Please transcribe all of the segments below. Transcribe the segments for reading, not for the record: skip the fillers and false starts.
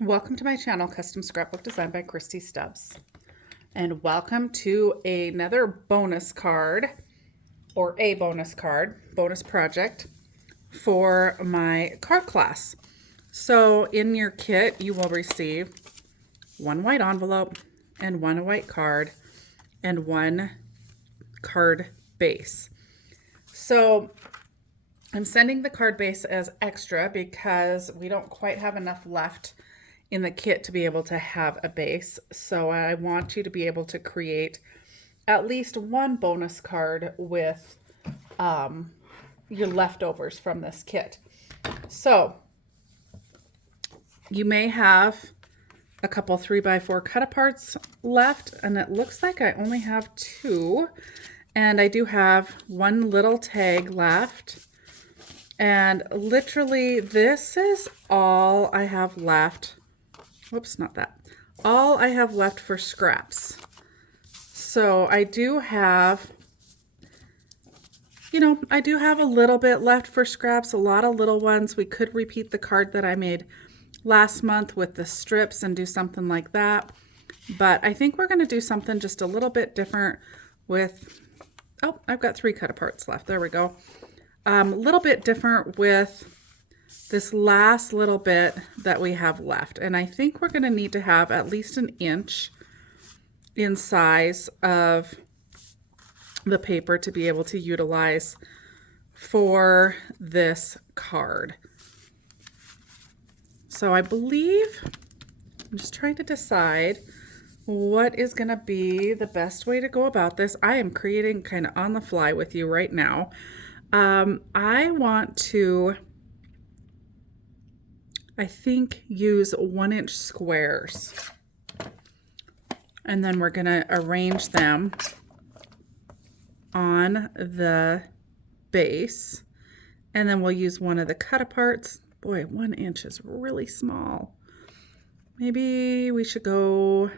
Welcome to my channel, Custom Scrapbook Design by Christy Stubbs. And welcome to another bonus card, or a bonus card, bonus project for my card class. So in your kit, you will receive one white envelope and one white card and one card base. So I'm sending the card base as extra because we don't quite have enough left in the kit to be able to have a base. So I want you to be able to create at least one bonus card with your leftovers from this kit. So you may have a couple 3x4 cut aparts left, and it looks like I only have two. And I do have one little tag left. And literally this is all I have left. Whoops, not that. All I have left for scraps. So I do have, I do have a little bit left for scraps, a lot of little ones. We could repeat the card that I made last month with the strips and do something like that. But I think we're going to do something just a little bit different with, oh, I've got 3 cut aparts left. There we go. A little bit different with this last little bit that we have left. And I think we're going to need to have at least an inch in size of the paper to be able to utilize for this card. So I believe, I'm just trying to decide what is going to be the best way to go about this. I am creating kind of on the fly with you right now. I want to, I think, use 1-inch squares, and then we're going to arrange them on the base, and then we'll use one of the cut aparts. Boy, 1 inch is really small. Maybe we should go.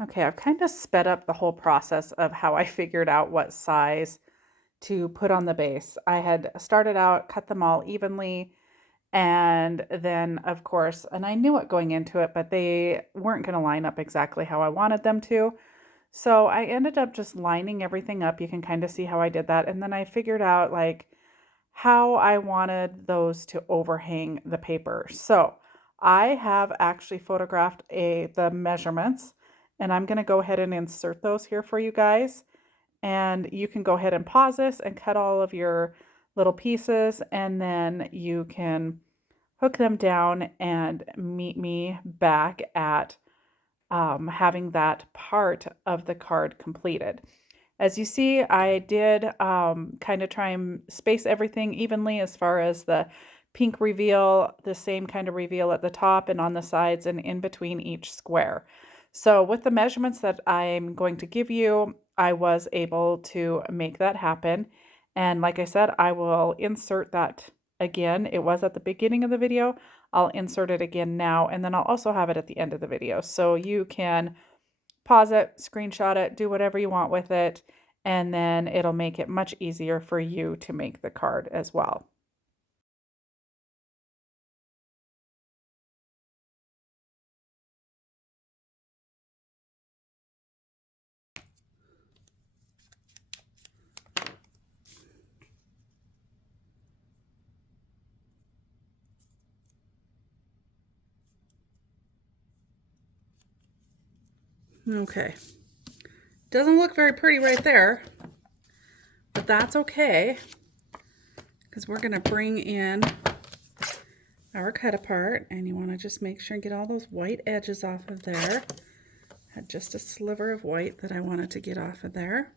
Okay, I've kind of sped up the whole process of how I figured out what size to put on the base. I had started out, cut them all evenly, and then of course, and I knew it going into it, but they weren't going to line up exactly how I wanted them to. So I ended up just lining everything up. You can kind of see how I did that. And then I figured out like how I wanted those to overhang the paper. So I have actually photographed the measurements, and I'm going to go ahead and insert those here for you guys. And you can go ahead and pause this and cut all of your little pieces, and then you can hook them down and meet me back at having that part of the card completed. As you see, I did kind of try and space everything evenly as far as the pink reveal, the same kind of reveal at the top and on the sides and in between each square. So with the measurements that I'm going to give you, I was able to make that happen. And like I said, I will insert that again. It was at the beginning of the video. I'll insert it again now, and then I'll also have it at the end of the video. So you can pause it, screenshot it, do whatever you want with it, and then it'll make it much easier for you to make the card as well. Okay, doesn't look very pretty right there, but that's okay, because we're going to bring in our cut apart, and you want to just make sure and get all those white edges off of there. Had just a sliver of white that I wanted to get off of there.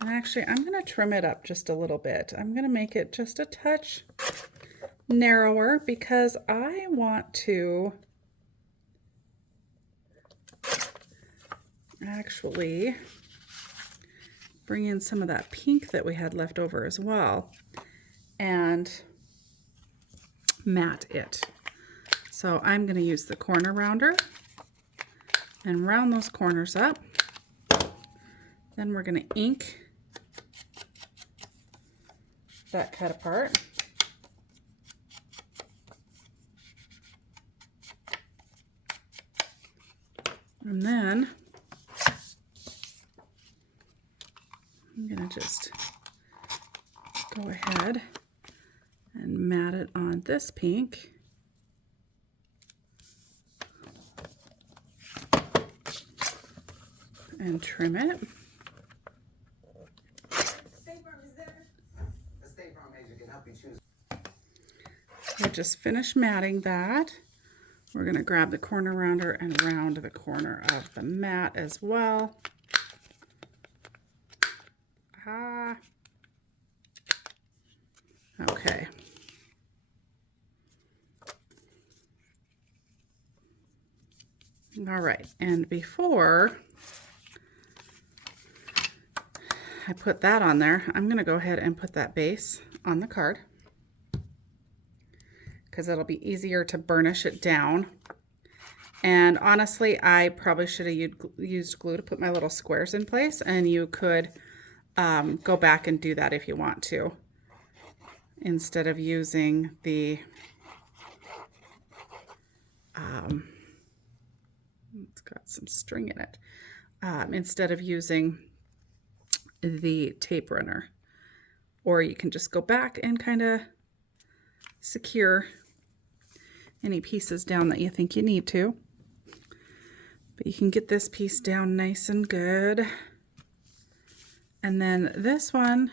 And actually, I'm going to trim it up just a little bit. I'm going to make it just a touch narrower because I want to actually bring in some of that pink that we had left over as well and mat it. So I'm going to use the corner rounder and round those corners up. Then we're going to ink that cut apart. And then I'm going to just go ahead and mat it on this pink. And trim it. I just finished matting that. We're going to grab the corner rounder and round the corner of the mat as well. Okay. All right, and before I put that on there, I'm going to go ahead and put that base on the card because it'll be easier to burnish it down. And honestly, I probably should have used glue to put my little squares in place, and you could go back and do that if you want to, instead of using the it's got some string in it, instead of using the tape runner. Or you can just go back and kind of secure any pieces down that you think you need to. But you can get this piece down nice and good. And then this one,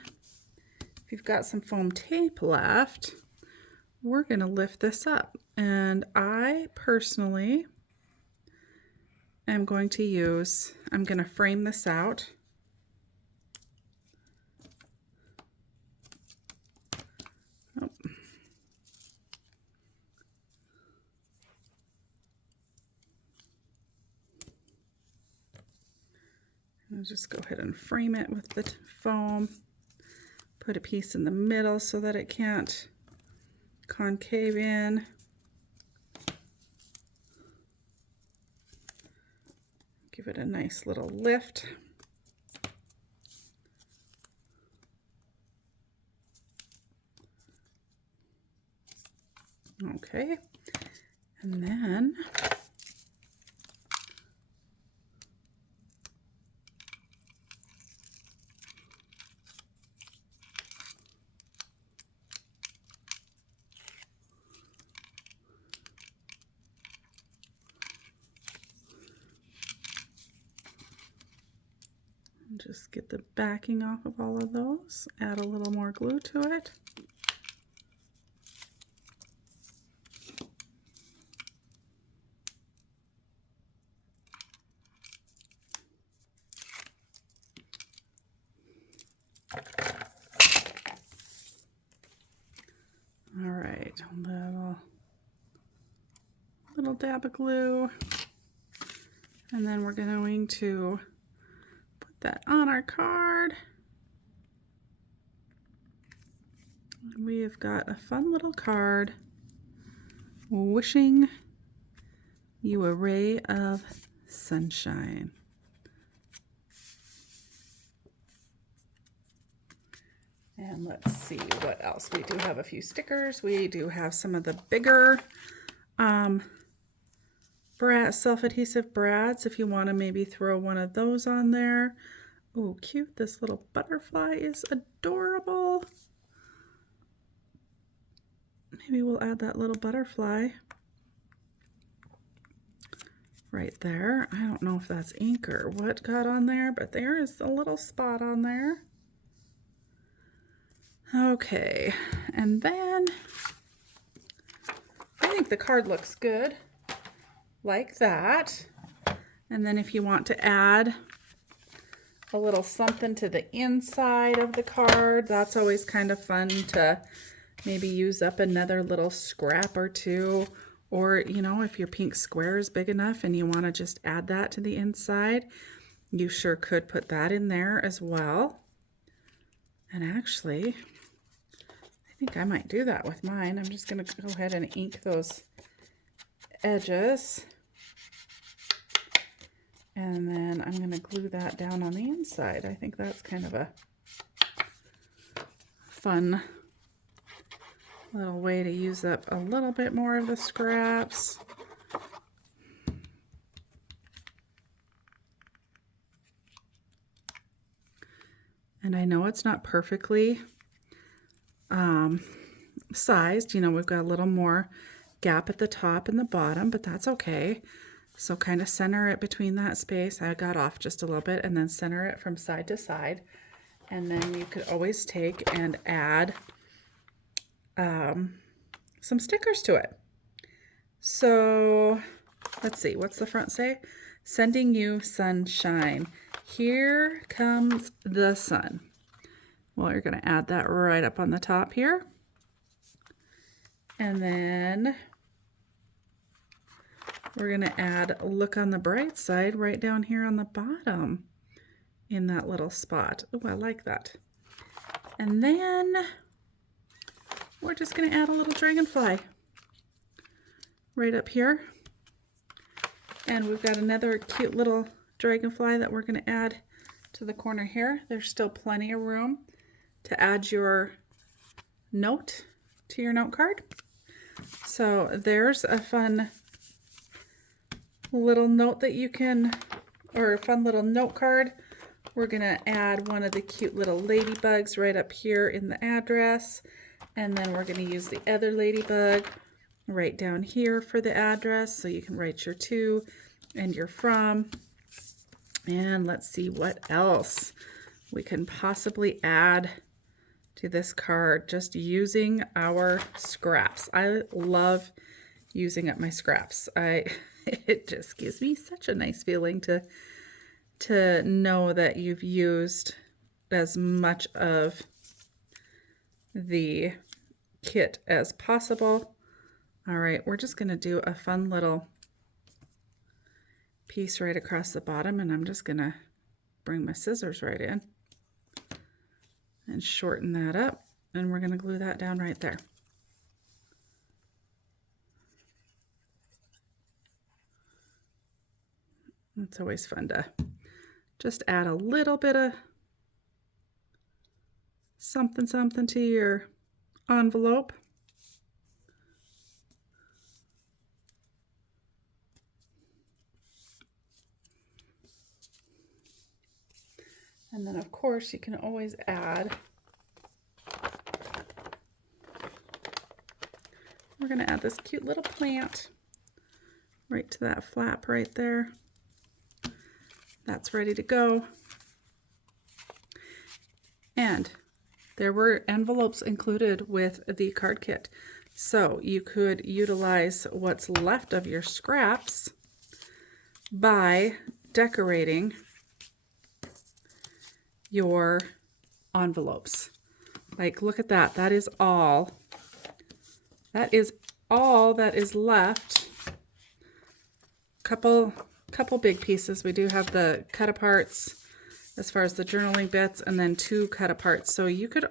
if you've got some foam tape left, we're going to lift this up. And I personally am going to use, I'm going to frame this out. Oh. I'll just go ahead and frame it with the foam. Put a piece in the middle so that it can't concave in. Give it a nice little lift. Okay, and then just get the backing off of all of those, add a little more glue to it. All right, little dab of glue, and then we're going to put that on our card. We have got a fun little card, wishing you a ray of sunshine. And let's see what else. We do have a few stickers. We do have some of the bigger self-adhesive brads, if you want to maybe throw one of those on there. Oh, cute. This little butterfly is adorable. Maybe we'll add that little butterfly right there. I don't know if that's ink or what got on there, but there is a little spot on there. Okay, and then I think the card looks good like that. And then if you want to add a little something to the inside of the card, that's always kind of fun to maybe use up another little scrap or two. Or, you know, if your pink square is big enough and you want to just add that to the inside, you sure could put that in there as well. And actually, I think I might do that with mine. I'm just going to go ahead and ink those edges. And then I'm going to glue that down on the inside. I think that's kind of a fun little way to use up a little bit more of the scraps. And I know it's not perfectly sized. You know, we've got a little more gap at the top and the bottom, but that's okay. So kind of center it between that space. I got off just a little bit, and then center it from side to side. And then you could always take and add some stickers to it. So let's see, what's the front say? Sending you sunshine. Here comes the sun. Well, you're going to add that right up on the top here. And then we're going to add look on the bright side right down here on the bottom in that little spot. Oh, I like that. And then we're just going to add a little dragonfly right up here. And we've got another cute little dragonfly that we're going to add to the corner here. There's still plenty of room to add your note to your note card. So there's a fun little note that you can, or a fun little note card. We're going to add one of the cute little ladybugs right up here in the address. And then we're going to use the other ladybug right down here for the address. So you can write your to and your from. And let's see what else we can possibly add to this card just using our scraps. I love using up my scraps. It just gives me such a nice feeling to know that you've used as much of the kit as possible. All right, we're just going to do a fun little piece right across the bottom, and I'm just going to bring my scissors right in and shorten that up, and we're going to glue that down right there. It's always fun to just add a little bit of something to your envelope. And then of course you can always add, we're going to add this cute little plant right to that flap right there. That's ready to go. And there were envelopes included with the card kit. So you could utilize what's left of your scraps by decorating your envelopes. Like, look at that. That is all. That is all that is left. Couple big pieces. We do have the cut aparts as far as the journaling bits, and then 2 cut aparts. So you could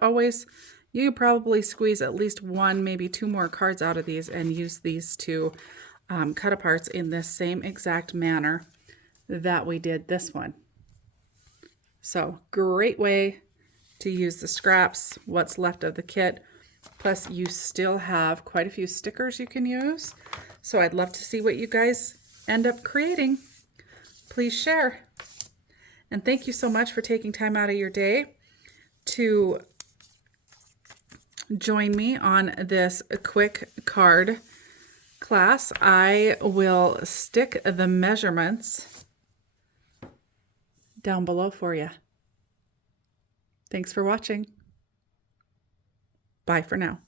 probably squeeze at least 1, maybe 2 more cards out of these and use these 2 cut aparts in this same exact manner that we did this one. So great way to use the scraps, what's left of the kit. Plus you still have quite a few stickers you can use. So I'd love to see what you guys end up creating. Please share. And thank you so much for taking time out of your day to join me on this quick card class. I will stick the measurements down below for you. Thanks for watching. Bye for now.